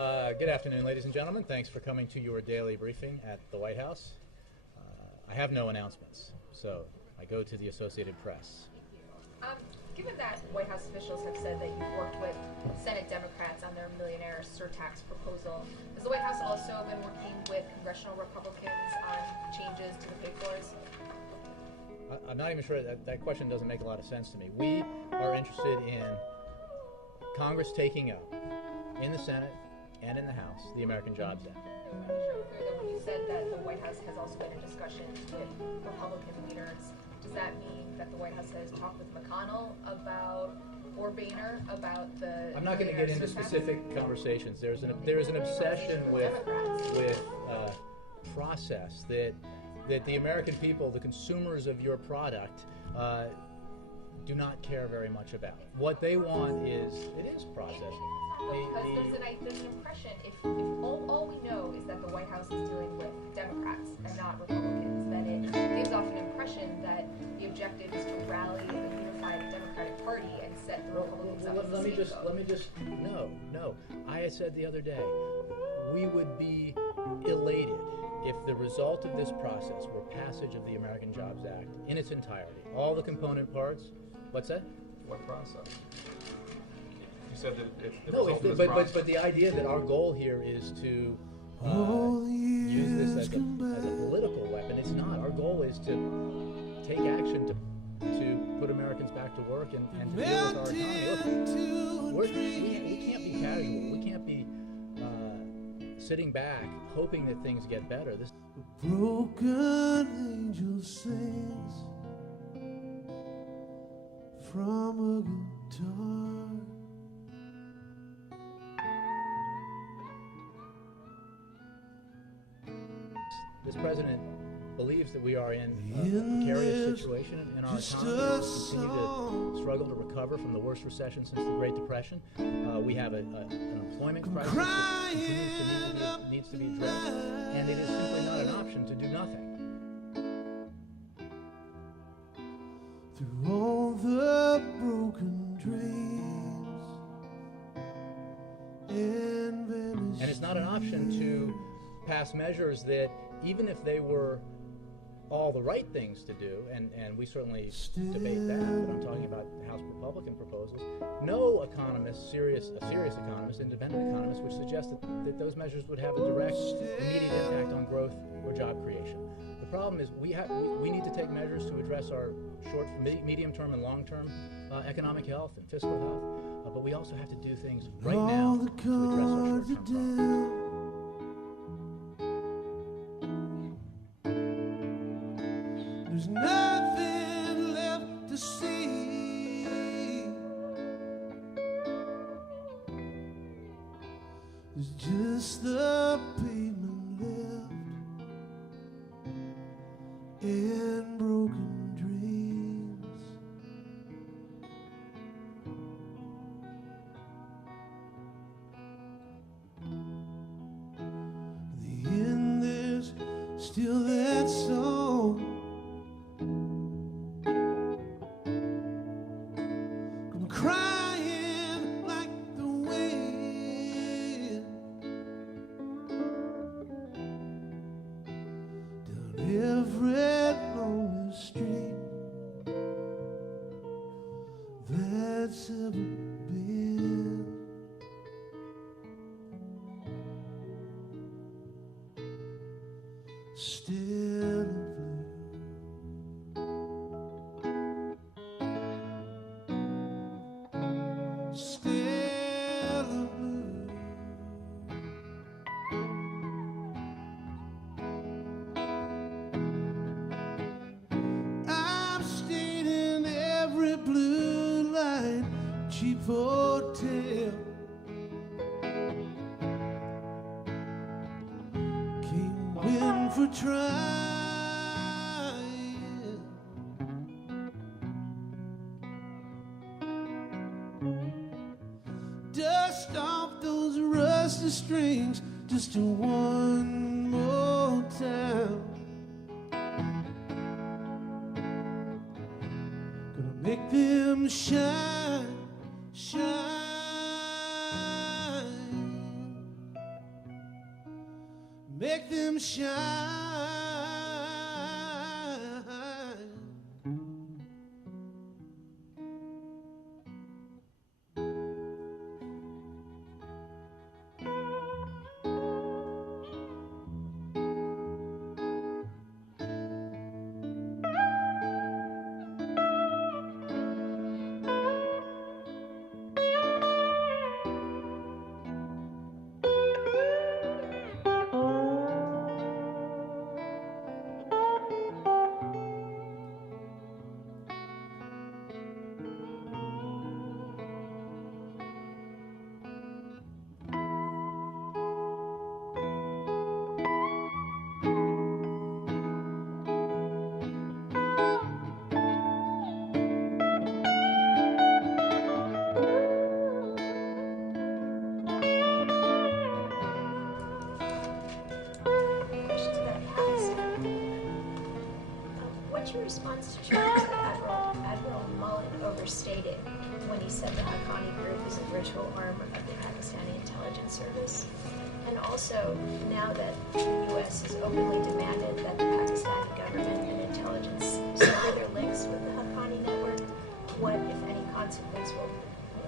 Good afternoon, ladies and gentlemen. Thanks for coming to your daily briefing at the White House. I have no announcements, so I go to the Associated Press. Given that White House officials have said that you've worked with Senate Democrats on their millionaire surtax proposal, has the White House also been working with congressional Republicans on changes to the pay floors? I'm not even sure that question doesn't make a lot of sense to me. We are interested in Congress taking up in the Senate and in the House the American Jobs Act. I'm not sure clear that when you said that the White House has also been in discussions with Republican leaders, does that mean that the White House has talked with McConnell about, or Boehner about the... I'm not going to get into specific conversations. There's an obsession with process that the American people, the consumers of your product, do not care very much about. What they want is process. Because there's an impression, if all we know is that the White House is dealing with Democrats and not Republicans, then it gives off an impression that the objective is to rally the unified Democratic Party and set the Republicans up as a scapegoat. No. I had said the other day, we would be elated if the result of this process were passage of the American Jobs Act in its entirety. All the component parts. What's that? What process? You said that if the No, result of this process... but the idea that our goal here is to use this as a political weapon, it's not. Our goal is to take action to put Americans back to work and to deal with our economy. Look, we can't be casual. We can't be sitting back hoping that things get better. This broken angel sings from a guitar. This president believes that we are in a precarious situation in our economy. We continue to struggle to recover from the worst recession since the Great Depression. We have an employment crisis that needs to be addressed, and it is simply not an option to do nothing. Through all the broken dreams And it's not an option to pass measures that, even if they were all the right things to do, and we certainly debate that, but I'm talking about House Republican proposals, no economist, serious economist, independent economist, would suggest that those measures would have a direct, immediate impact on growth or job creation. The problem is we need to take measures to address our short, medium-term, and long-term economic health and fiscal health, but we also have to do things right now to address our short-term problems. There's nothing left to see. There's just the pavement left and broken dreams. At the end there's still that song. Crying like the wind down every lonely street that's ever been. Still blue. Still blue. I've stayed in every blue light cheap hotel. Can't win for trying. Dust off those rusty strings just one more time. Gonna make them shine, shine. make them shine. Questions about Pakistan. What's your response to Trump's Admiral Mullen overstated when he said the Haqqani group is a virtual arm of the Pakistani intelligence service? And also, now that the U.S. has openly demanded that the Pakistani government and intelligence sever their links with the Haqqani network, what, if any, consequence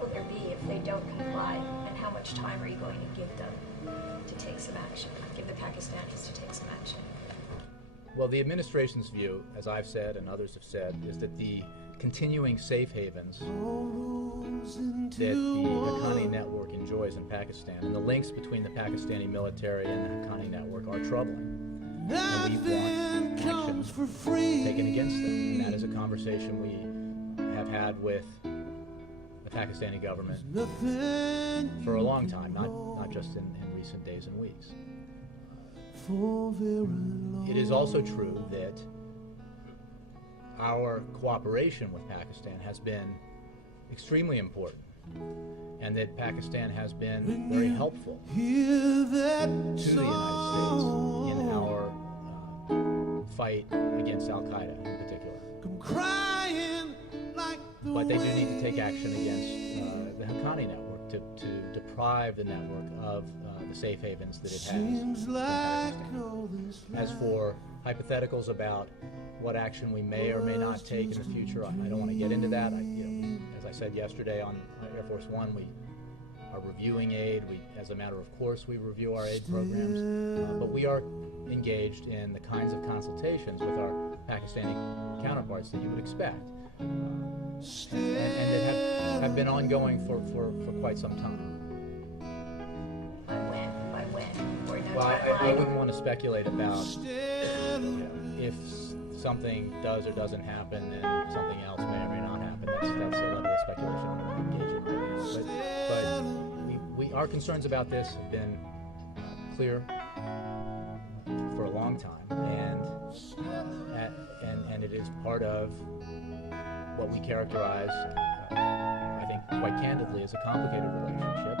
will there be if they don't comply? And how much time are you going to give them to take some action, give the Pakistanis to take some action? Well, the administration's view, as I've said and others have said, is that the continuing safe havens that the Haqqani network enjoys in Pakistan and the links between the Pakistani military and the Haqqani network are troubling. And we want action taken against them. And that is a conversation we have had with the Pakistani government for a long time, not just in recent days and weeks. It is also true that our cooperation with Pakistan has been extremely important, and that Pakistan has been very helpful to the United States in our fight against Al-Qaeda in particular. But they do need to take action against the Haqqani network to deprive the network of the safe havens that it has in Pakistan. As for hypotheticals about what action we may or may not take in the future, I don't want to get into that. As I said yesterday on Air Force One, we are reviewing aid. As a matter of course, we review our aid programs, but we are engaged in the kinds of consultations with our Pakistani counterparts that you would expect, and that have been ongoing for quite some time. By when? Or no Well, timeline? I wouldn't want to speculate about if something does or doesn't happen, then something else may or may not happen. That's a level of speculation I don't want to engage in right now. But our concerns about this have been clear for a long time, and it is part of what we characterize, I think, quite candidly, as a complicated relationship,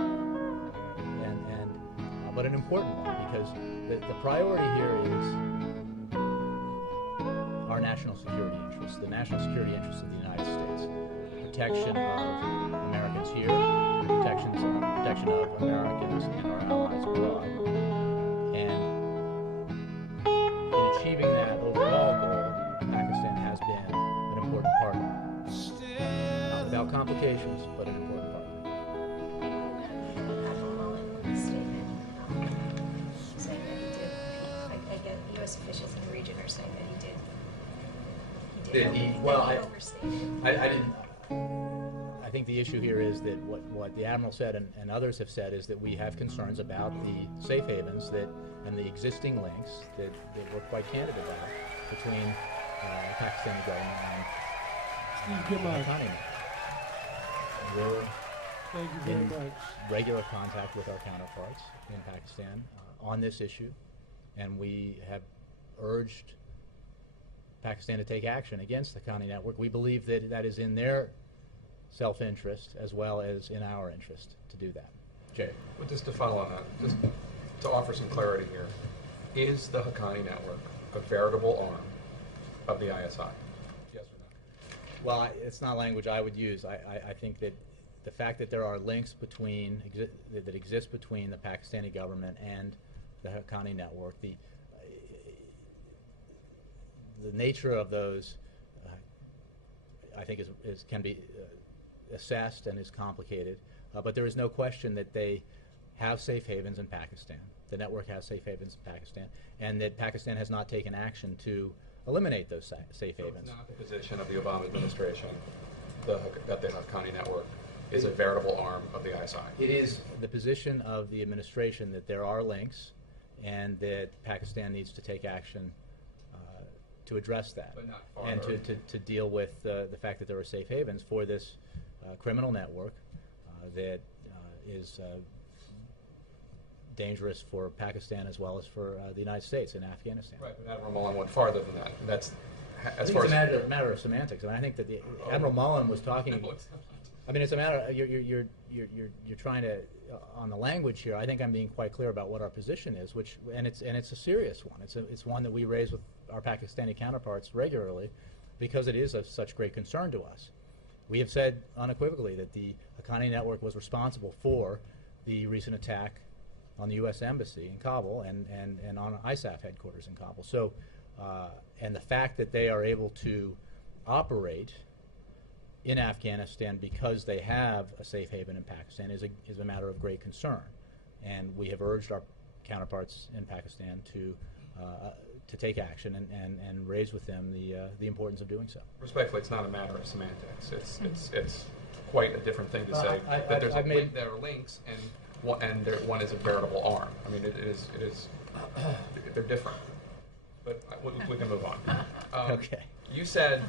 but an important one, because the priority here is our national security interests, the national security interests of the United States, protection of Americans here, protection of Americans and our allies abroad, and in achieving that overall goal, Pakistan has been an important partner, not without complications, but an important partner. Admiral Mullen's statement saying that he did. I get U.S. officials in the region are saying that he did. Overstated. I didn't. I think the issue here is that what the Admiral said and others have said is that we have concerns about the safe havens and the existing links that we're quite candid about between the Pakistani government and the Haqqani. We're Thank you very in much. regular contact with our counterparts in Pakistan on this issue, and we have urged Pakistan to take action against the Haqqani network. We believe that that is in their self-interest as well as in our interest to do that. Jay. Well, just to follow on that, just to offer some clarity here, is the Haqqani network a veritable arm of the ISI? Yes or no? Well, it's not language I would use. I think that the fact that there are links that exist between the Pakistani government and the Haqqani network, the nature of those, I think, can be assessed and is complicated. But there is no question that they have safe havens in Pakistan. The network has safe havens in Pakistan, and that Pakistan has not taken action to eliminate those safe So havens. it's not the position of the Obama administration that the Haqqani network is a veritable arm of the ISI. It is the position of the administration that there are links, and that Pakistan needs to take action to address that, But not and farther. to deal with the fact that there are safe havens for this criminal network that is dangerous for Pakistan as well as for the United States and Afghanistan. Right, but Admiral Mullen went farther than that. That's I think it's a matter of semantics. I mean, I think that Admiral Mullen was talking. No, it's not. I mean, it's a matter. You're trying to on the language here. I think I'm being quite clear about what our position is, and it's a serious one. It's one that we raise with our Pakistani counterparts regularly, because it is of such great concern to us. We have said unequivocally that the Haqqani network was responsible for the recent attack on the U.S. Embassy in Kabul and on ISAF headquarters in Kabul. So, and the fact that they are able to operate in Afghanistan because they have a safe haven in Pakistan is a matter of great concern, and we have urged our counterparts in Pakistan to take action and raise with them the importance of doing so. Respectfully, it's not a matter of semantics. It's quite a different thing to say that there's there are links and one is a veritable arm. I mean, it is they're different. But we can move on. Okay. You said